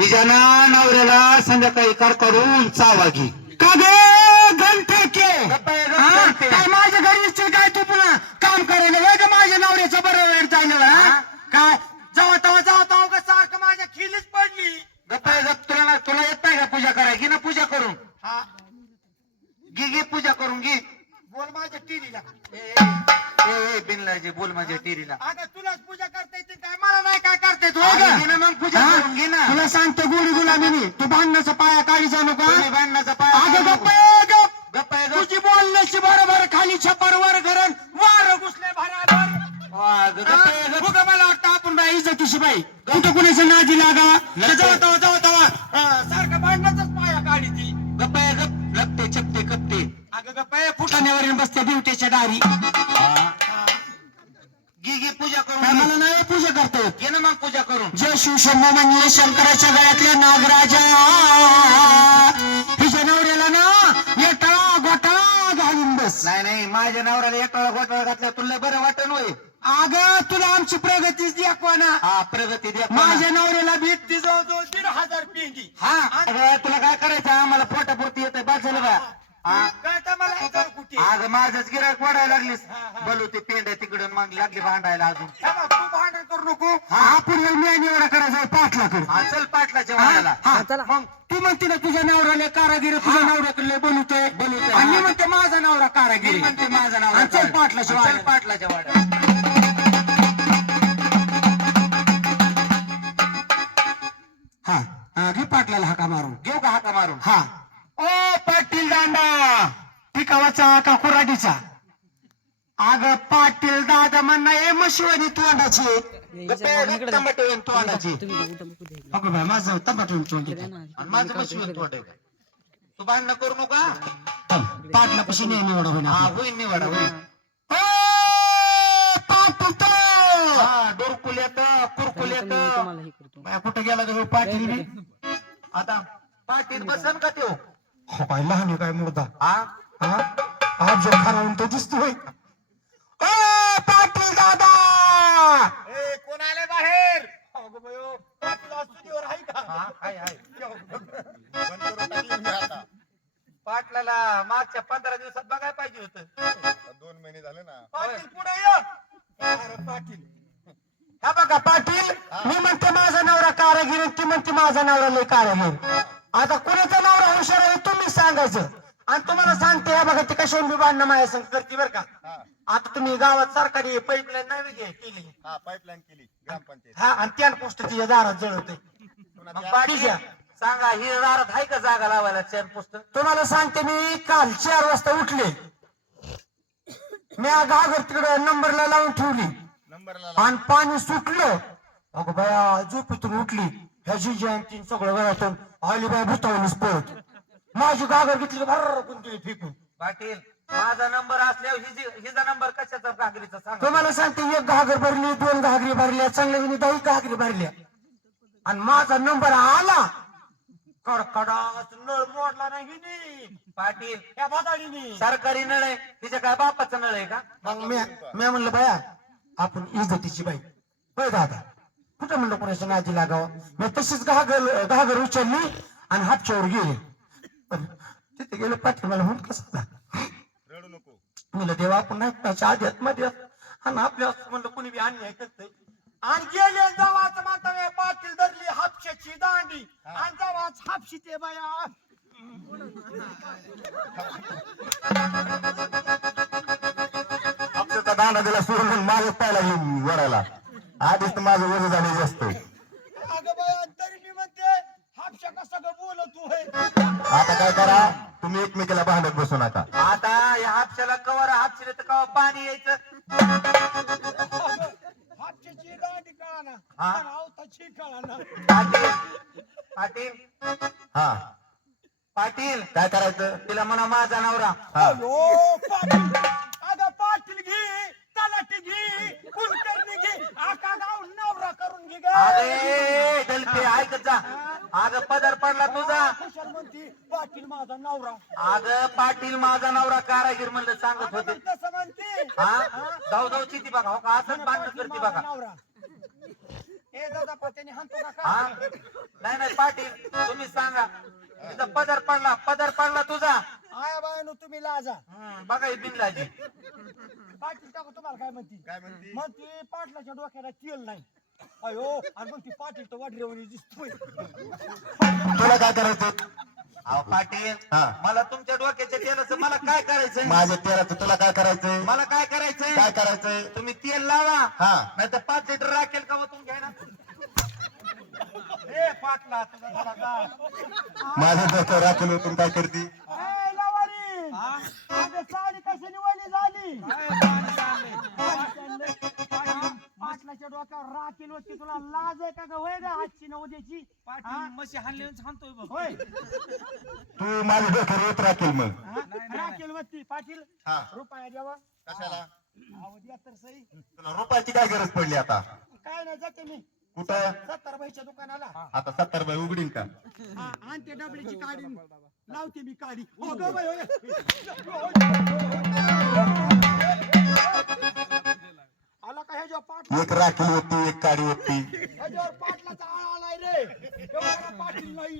तिच्यानं नवऱ्याला संध्याकाळी कार करून चावा घे का गे घंटे के काय माझ्या घरी इच्छित काय तू पुन्हा काम करायला वय का माझ्या नवऱ्याचं बरं वेळ जायला काय जावा तवा का सारखं माझ्या खिलीच पडली गप्पा गप तुला येत नाही का पूजा करायची ना पूजा करून घे पूजा करून घे बोल माझ्या टीव्हीला बिनलाजी बोल माझ्या टिरीला अगं तुलाच पूजा करता येते काय मला नाही काय करता येत घे ना मग पूजा करून घे ना तुला सांगतो गोडी गुलाबीनी तू भांडणाचा पाया काढी जाणू का भांडणाचा अगं पाय गप्प तुझी बोलण्याची बरोबर खाली छप्पर वर घरण वार घुसले भराभर मला वाटतं आपण बाई इज्जतीशी बाई कुठं कुणाच्या नादी लागा जावा सारखं भांडणाचाच पाया काढी ती गप्पा गप लपते चपते कपते अगं गप्प फुटाण्यावर बसते ड्युटीच्या दारी घे पूजा करून मला नाही पूजा करता येत घे ना मग पूजा करून जय शिवशंभो म्हणजे शंकराच्या गळ्यातल्या नागराजा हिच्या नवऱ्याला ना येटाळा गोटाळा घालून बस नाही माझ्या नवऱ्याला एकटा गोटाळा घातल्या तुला बरं वाटण होय अगं तुला आमची प्रगतीच दाखवा ना प्रगती द्या माझ्या नवऱ्याला भेटती जवळजवळ 1,500 पेंडी तुला काय करायचं आम्हाला पोटापुरती येते बाद झालं बा अगं माझंच गिरायक वाढायला लागलीस बोलू ते पेंड्या तिकडून मग लागली भांडायला अजून तू भांडण करू नको आपण एवढा करायचा पाटलाकडे चल पाटलाच्या वाड्याला मग तू म्हणते ना तुझ्या नवऱ्याला कारागिरी तुझ्या नवऱ्याकडे बनवतोय आणि मी म्हणते माझा नवरा कारागिरी म्हणते माझा नवरा चल पाटलाच्या वाड्याला हा घे पाटलाला हाका मारून घेऊ का हाका मारून हा ओ पाटील दांडा टिकावाचा का कुराडीचा अग पाटील दादा म्हणणं ए मशिवानी तोंडाची तोंडाची अगं बाय माझं तंबाटून तोंड माझं मशीन तोंड आहे तू भांडणं करू नका पाटला कशी नाही निवड होणार होईन निवडा होईन पाटील तो डोरकुल्यात कुरकुल्यात कुठे गेला का पाटील बी आता पाटील बसन का त्यो काय लहान आहे काय मुर्दा हा आज जो खरा तो दिसतोय पाटील दादा कोण आले बाहेर पाटलाला मागच्या 15 दिवसात बघायला पाहिजे होतं 2 महिने झाले ना पाटील पुढे ये पाटील हा बघा पाटील मी म्हणते माझा नवरा कारागीर ती म्हणते माझा नवरा लय कारागीर आता कुणाचा नवरा हुशार आहे तुम्ही सांगायचं आणि तुम्हाला सांगते या बघा ते कशावर मी भांडणं माझ्या संग करते बरं का आता तुम्ही गावात सरकारी पाईपलाईन नाही केली पाईपलाईन केली ग्रामपंचायत हा आणि त्यान पोस्ट तिच्या दारात जळवते सांगा ही दारात आहे का जागा लावायला चॅन पोस्ट तुम्हाला सांगते मी काल 4 वाजता उठले मी घागर तिकडे नंबरला लावून ठेवली नंबरला आणि पाणी सुटलं अगं बाया झोपेतून उठली ह्या जिजी सगळं घरातून आली बाय भूतावलीस पळत माझी घागर घेतली भर कोणती फेकून पाटील माझा नंबर असल्यावर हिचा नंबर कशाचा घागरीचा सांग तुम्हाला सांगते 1 घागर भरली 2 घागरी भरल्या चांगल्या 10 घागरी भरल्या आणि माझा नंबर आला कडकडाच नळ मोडला नाही पाटील त्या भादाडीने सरकारी नळ आहे तिच्या काय बापाचा नळ आहे का मग मी म्हणलं बाया आपण इज्जतीची बाई होय दादा कुठं म्हणलं कोणाच्या नादी लागावं मी तशीच घागर उचलली आणि हातच्यावर गेले तिथे गेलो पाटील मला म्हणून कसं रडू नको म्हणलं देवा आपण नाही कुणाच्या आध्यात मध्ये आणि आपल्या म्हणलं कुणी बी अन्याय करतंय आणि गेले जावाच म्हणता पाटील धरली हापशाची दांडी आणि जावाच हापशी ते बाया आपल्याचा दांडा दिला सोडून माझं पाहिला वडायला आधीच तर माझं वजन झाले जास्त अगं बाया तरी मी म्हणते हापशा कसा ग बोलत होय आता काय करा तुम्ही एकमेकाला भांडत बसू नका आता या हापशाला कवर हापशिले तर कवा पाणी यायचं हापशाची दांडी कळाना आवताची कळाना पाटील हा पाटील काय करायचं तिला म्हणा माझा नवरा अगं पाटील घे तलाठी घे कुलकर्णी घे आका गाव नवरा करून घे अरे दलपे ऐकत जा अगं पदर पडला तुझा म्हणती पाटील माझा नवरा अगं पाटील माझा नवरा कारागीर म्हणलं सांगत होते तसं म्हणते हा जाऊ ती बघा हो का असंच बांधणं करते बघा नवरा ए दादा पत्याने हाणतो का हा नाही नाही पाटील तुम्ही सांगा. तिथं पदर पडला तुझा. आया बायानो तुम्ही लाजा. बघा ही बिनलाजी. पाटील टाकू तुम्हाला काय म्हणती काय म्हणते मग ती पाटलाच्या डोक्याला तेल नाही. अयो आणि मग ती पाटील तर वाढरेवणी दिसतोय. तुला काय करायचं अहो पाटील हा. मला तुमच्या डोक्याच्या तेलाचं मला काय करायचंय. माझ्या तेलाचं तुला काय करायचंय मला काय करायचंय. काय करायचंय तुम्ही तेल लावा. हा नाही तर 5 लिटर राखेल का तुम्ही घ्यायला. ए पाटला तुझा झाला का. माझं डोकं राखून होतून काय करते ए, लवारी अगं साडी कशी निवडली झाली. पाटलाच्या डोक्यावर राखील होती तुला लाज आहे का ग होय ग आजची न उद्याची. मशी हल्ले सांगतोय बघ. होय तू माझं डोकं रोत राखील मग राखील होती पाटील. हा रुपया द्यावा कशाला अहो द्या तर सही. तुला रुपयाची काय गरज पडली आता काय नाही जाते मी कुठं 70 बाईच्या दुकानाला. आता 70 बाई उघडीन का आणि ते डबडीची काढी लावते मी काढी. हो ग बाई, होय. आला का ह्याच्यावर पाट एक राखील होती एक काडी होती ह्याच्यावर पाटलाचा आळ आलाय रे. एवढा पाटील नाही.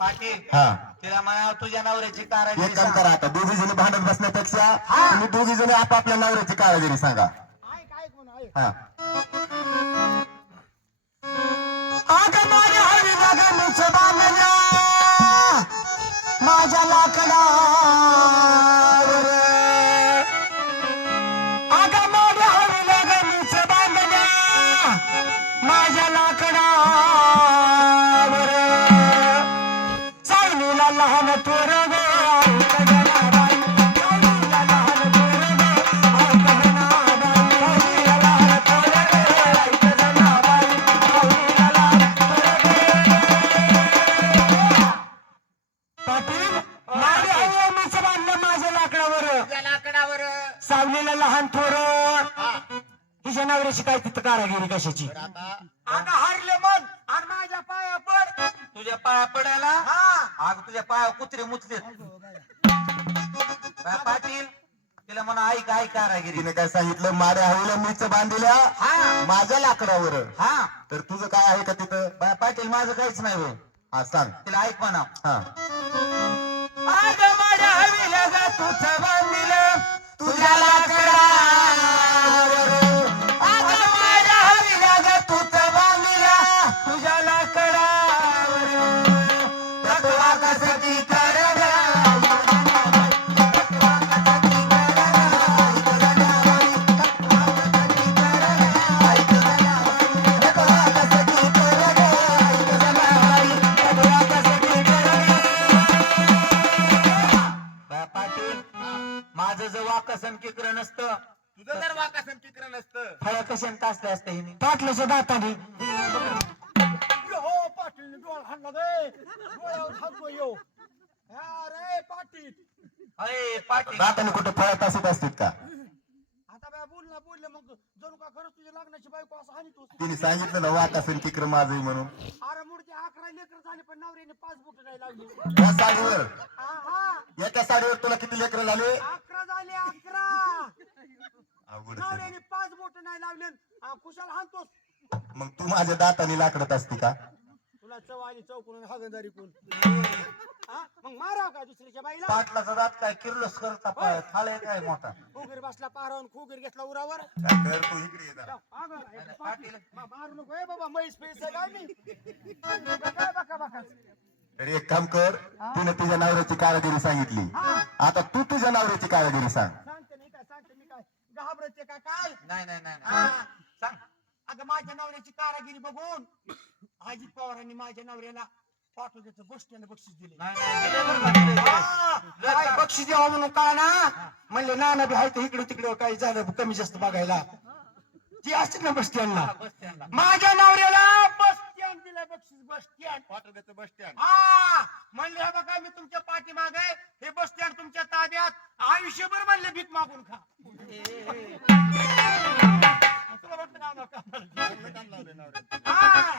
पाटील हा तिला म्हणा तुझ्या नवऱ्याची एक कारागिरी काम सांग. करा आता दोघी जणी भांडत बसण्यापेक्षा तुम्ही दोघी जणी आपापल्या नवऱ्याची कारागिरी सांगा ऐक ऐक म्हणून ऐक. हा अगं माझ्या हळदीला गमीच बांधल्या माझ्या लाकडावर. अगं माझ्या हळदीला गमीच बांधल्या माझ्या लाकडावर. सावलीला लहान पोरग ऐक जनाबाई. सावलीला लहान पोरग ऐक जनाबाई. सावलीला लहान पोरग ऐक जनाबाई. सावलीला लहान पाटील माझ्या मीच बांधलं माझ्या लाकडावर. लाकडावर सावलीला लहान थोर तिच्या नवऱ्याची काय तिथं कारागिरी कशाची. आता हारले मग आणि माझ्या पाया पड. तुझ्या पाया पडायला हा अग तुझ्या पाया कुत्रे मुचलेत. पाटील तिला म्हणा ऐक ऐक कारागिरी. तिने काय सांगितलं माड्या हवीला मीच बांधिल्या माझ्या लाकडावर हा तर तुझं काय आहे का तिथं पाटील माझं काहीच नाही होय. हा सांग तिला ऐक म्हणा. हा अग माझ्या हवीला ग तुझ बांधिलं तुझ्या लाकडावर. अग माझ्या हवीला ग तुझ बांधिलं तुझ्या लाकडावर. तत्वा कसती कर ग. पाटील माझं जर वाकसन किकर नसतं तुझं जर वाकासन किकर नसतं फळ कशन कासलं असतं हिने. पाटलाच्या दाताने हो पाटील डोळ हाणला रे. डोळ्यावर हाणतो यो. अरे पाटील अरे पाटील दाताने कुठे फळत असत असतात का आता बाय बोललं मग जणू का खरंच तुझ्या लग्नाची बायको असं हानितो. तिने सांगितलं ना वाकासन किकर माझं म्हणून अरे मूर्ती 11 लेकर झाली पण नवऱ्याने 5 बोट नाही लावली. त्या साडीवर हा एका साडीवर तुला किती लेकरं झाले 11 झाले 11. अवघड नवऱ्याने 5 बोट नाही लावले. कुशाल हाणतोस. मग तू माझ्या दाताने लाकडत असते का तुला चव आली चौकून हागंदारी कोण. मग मारा का दुसऱ्याच्या बाईला. पाटलाचा दात काय किर्लोस करता थाळे काय मोठा. खुगीर बसला पारावून खुगीर घेतला उरावर. काय कर तू इकडे ये जरा. पाटील मारू नको हे बाबा म्हैस पैसे काय मी काय बका बका. तर एक काम कर तिने तुझ्या नवऱ्याची कारागिरी सांगितली आता तू तुझ्या नवऱ्याची कारागिरी सांग सांगते मी काय घाबरते का काय. नाही नाही नाही हा. सांग. अगं माझ्या नवऱ्याची कारागिरी बघून अजित पवारांनी माझ्या नवऱ्याला पाठवण्याचं गोष्टीने बक्षीस दिले. नाही, नाही, दिले बरं का, दिले. काय बक्षीस द्यावं म्हणून का ना म्हणले नाना बी आहे इकडे तिकडे काही झालं कमी जास्त बघायला ती असते ना बस स्टँडला. बस स्टँडला. माझ्या नवऱ्याला बस स्टँड दिलं बक्षीस. बस स्टँड पाठवण्याचं बस स्टँड हा म्हणले हे बघा मी तुमच्या पाठीमाग आहे. हे बस स्टँड तुमच्या ताब्यात आयुष्यभर म्हणले भीक मागून खा. तुला वाटतं ना नका. हा.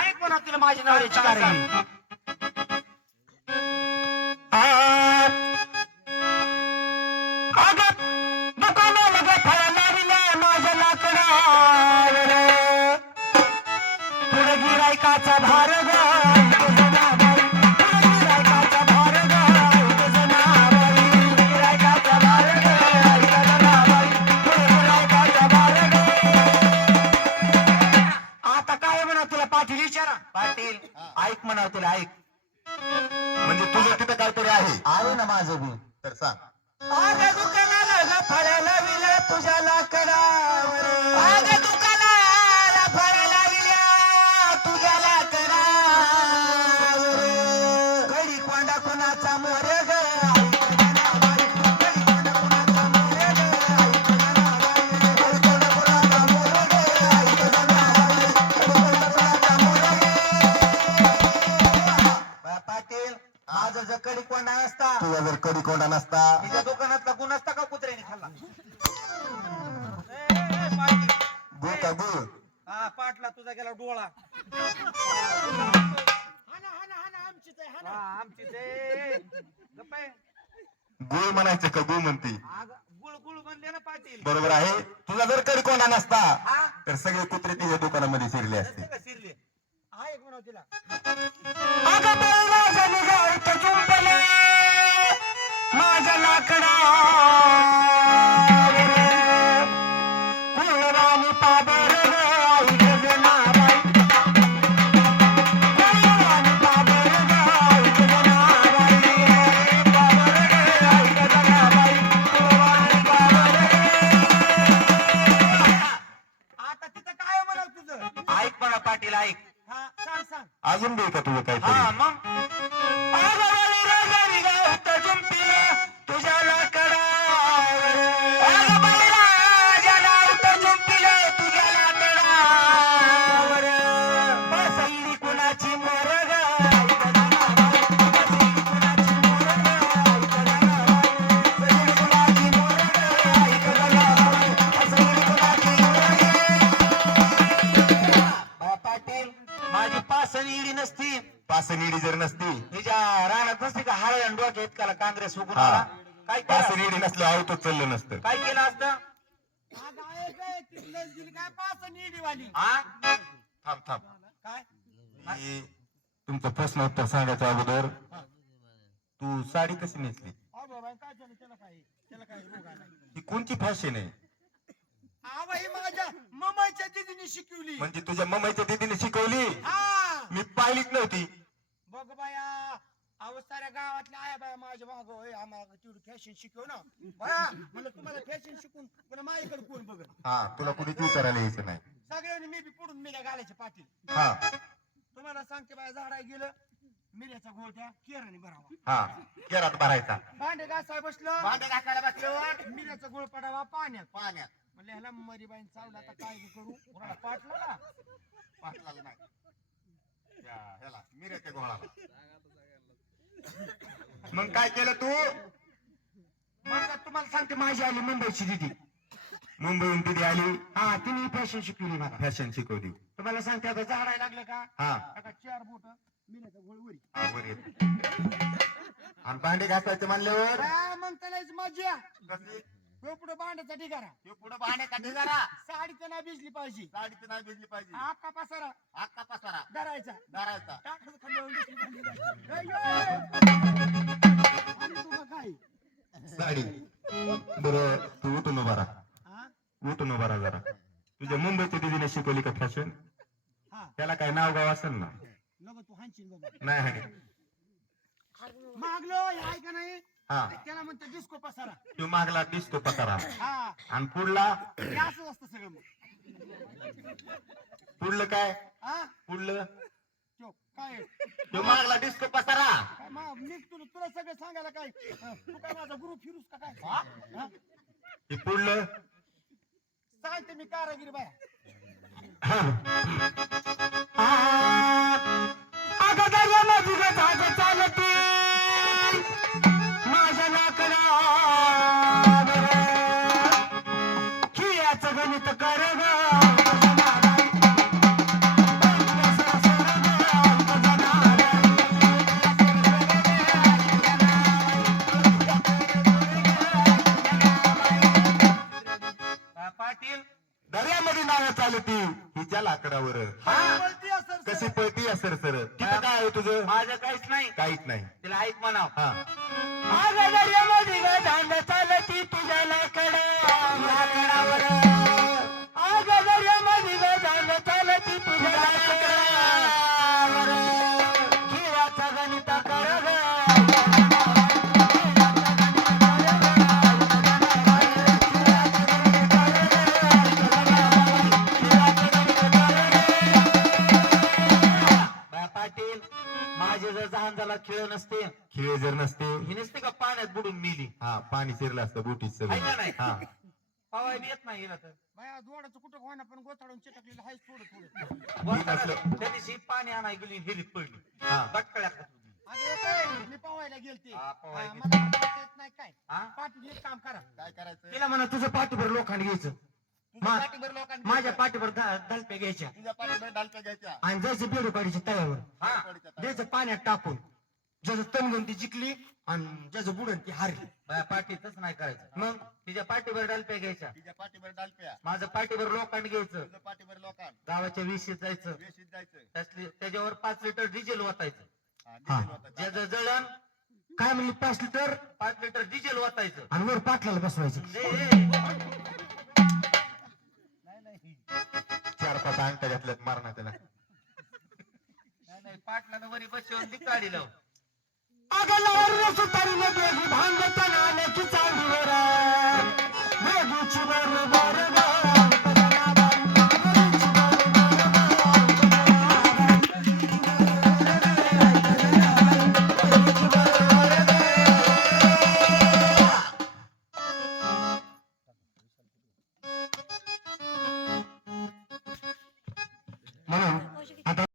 ऐक म्हणा तुला माझ्या नवऱ्याची कारागिरी. अगं दुकानाला गठ्ठा लावल्या माझ्या लाकडावर. पुढे गिरायकाचा भार ग जनाबाई, गिरायकाचा भार ग जनाबाई, गिरायकाचा भार ग जनाबाई, गिरायकाचा भार ग. आता काय म्हणा तुला पाटील विचारा. पाटील ऐक म्हणाव तिला ऐक. म्हणजे तुझं तिथं काहीतरी आहे ना माझं बी. तर सांग. आग दुकानाला फळाला विला तुझ्या लाकडावर, आग दुकानाला फळाला विला तुझ्या लाकडावर, गडी कोंडा कोणाचा मोर ग पाटील माझा जर कडी कोंडा नसता, तुझा जर कडी कोंडा नसता, तिच्या दुकानातला गुण असता का कुत्र्याने खाल्ला? गुळ का गुळ? हा पाटला तुझा गेला डोळा. हा, आमचीच आहे. गप्प आहे. गुळ म्हणायचं का गुळ म्हणते? आग गुळ गुळ म्हणले ना पाटील. बरोबर आहे. तुझा जर कडी कोंडा नसता हा तर सगळे कुत्रे तिच्या दुकानामध्ये शिरले असते. नसते का शिरले? हा एक म्हणा तिला. अगं पहिला जणी गावत चुंपले माझ्या लाकडावर, कुळवानी पाबर ग आई ग जनाबाई, कुळवानी पाबर ग आई ग जनाबाई, पाबर ग आई ग जनाबाई, कुळवानी पाबर ग. आता तिथं काय म्हणाल तुझं? ऐक म्हणा पाटील ऐक. हा सांग सांग. अजून बी का तुझं हा काहीतरी? मग आगवळी राजारी गावत चुंपले तुझ्या लाकडावर, आगवळी राजा गावत चुंपले तुझ्या लाकडावर, बसैली कुणाची मोर ग आई ग जनाबाई, बसैली कुणाची मोर ग आई ग जनाबाई, बसैली कुणाची मोर ग आई ग जनाबाई, बसैली कुणाची मोर ग. पाटील माझी पासन इडी नसती, पासनिडी जर नसती, तिच्या रानात नसती का हळ डोक्यात काला काँग्रेस उगून हा. आला. काय केलं? पासनिडी नसलं आवतच चाललं नसतं. काय केलं असतं? आग आहे काय तिथलंच गेली काय पाच निडीवाली. हा थांब थांब. काय मी तुमचं प्रश्न उत्तर सांगायच्या अगोदर तू साडी कशी नेसली? अगो बाई काय झालं त्याला काय रोग आला. ही कोणची फॅशन आहे? आवा ही माझ्या मम्माच्या दीदीने शिकवली. म्हणजे तुझ्या मम्मीच्या दीदीने शिकवली? हा मी पाहिलीच नव्हती. बघ बाया अहो साऱ्या गावातल्या आया बाया माझ्या माग आम्हाला तेवढी फॅशन शिकव ना बाया. म्हणलं तुम्हाला फॅशन शिकून पण माझ्याकडे कोण बघत. हा, तुला कुणीच विचारायला यायचं नाही. सगळ्यांनी मी बी पुढून मिऱ्या घालायचे पाटील. हा तुम्हाला सांगते बाया झाडाय गेलं मिऱ्याचा गोळ्या केराने भरावा. हा, केरात भरायचा. भांडे घासाय बसलं भांडे घासायला बसल्यावर मिऱ्याचा गोळ पडावा पाण्यात. पाण्यात म्हणलं ह्याला मरीबाईन चावला आता काय करू. कोणाला पाटला ना पाटलाला नाही, त्या ह्याला मिऱ्याच्या गोळाला. मग काय केलं तू? मग तुम्हाला सांगते माझी आली मुंबईची दिदी. मुंबईहून दिदी आली, हा तिने फॅशन शिकवली मला. फॅशन शिकवली. तुम्हाला सांगते आता झाडायला लागलं का हा, आता 4 बोट मिऱ्याचा गोळ वरी. वर येत. आणि भांडे घासायचे म्हणल्यावर मग त्यालाच मजा कशी? तो पुढे भांड्याचा ढिगारा. हे पुढे भांड्याचा ढिगारा. साडी तर नाही भिजली पाहिजे. साडीची नाही भिजली पाहिजे. आका पसारा अख्खा पसारा धरायचा. धरायचा. टाकायचं खाली भिजली पाहिजे. आणि तुला काय साडी. बरं, तू उठून उभा राहा. हा उठून उभा राहा जरा. तुझ्या मुंबईच्या दीदीने शिकवली का फॅशन? हा त्याला काय नाव गाव असेल ना? नको तू हाणशील बाबा. नाही हाणे. मागलो हे आहे का नाही हा, त्याला म्हणते डिस्को पसारा. तू मागला दिसतो पसारा हा आणि पुढला हे असंच असतं सगळं मग. पुढलं काय? हा पुढलं त्यो काय तू मागला दिसतो पसारा. काय मी तुला सगळं सांगायला काय तू काय माझा गुरु फिरूस का काय. हा? हे पुढलं सांगते मी कारागिरी बाया. अगं दर्या माझी झाड चालती माझ्या लाकडावर, खियाचं गणित कर ग पाटील दर्यामध्ये नाव चालती हिच्या लाकडावर. बोलती असं कशी अशी पळती या सर सर तिथं काय आहे तुझं माझं काहीच नाही काहीच नाही तिला ऐक म्हणाव हा आग दर्यामध्ये ग धांड चालती तुझ्या लाकडावर आग दर्यामध्ये ग धांड चालती तुझ्या लाकडावर खिळाचा गणित कर ग पाटील माझे जर जहाजाला खेळ नसते खिळे जर नसते ही नसते का पाण्यात बुडून मिली हा पाणी शिरलं असतं बोटीत सगळं आहे का नाही? हा पवाय बी येत नाही हिला तर बाया दोडाचं कुठं होईना पण गोताडून चिटकलेलं आहेच थोडं थोडं वरती त्या दिवशी पाणी आणाय गेली हिरीत पडली हा. बटकळ्या खात होती. अरे काय, मी पवायला गेलते हा, पवायला मला पवायला येत नाही काय हा? पाटील एक काम करा काय करायचं तिला म्हणा तुझं पाठीभर लोखंड घ्यायचं मा- पाठीभर लोकांनी माझ्या पाठीभर दलप्या घ्यायच्या तुझ्या पाठीवर डालका घ्यायच्या आणि जायचं बेडू काढायची तव्यावर हा द्यायचं पाण्यात टाकून ज्याचं तणगण ती जिंकली आणि ज्याचं बुडन ती हारली बाया पाठीतच नाही करायचं मग तिच्या पाठीवर डालप्या घ्यायच्या तुझ्या पाठीवर डालप्या माझं पाठीवर लोखंड घ्यायचं तुझं पाठीवर लोकांना गावाच्या विशीत जायचं वेशीत जायचं त्याच्यावर 5 लिटर डिझेल वाचायचं हा, डिझेल होतं. ज्याचं जळण काय म्हणली 5 लिटर 5 लिटर डिझेल वाचायचं आणि वर पाटलाला बसवायचं चार पाच अंगठ्या घातल्यात मारणा त्याला नाही पाटलानं वरी बसवून ती काढी लावून अगलावर सुतारीने बेगी भांगताना की चांदीवर बेगीची बरोबर ग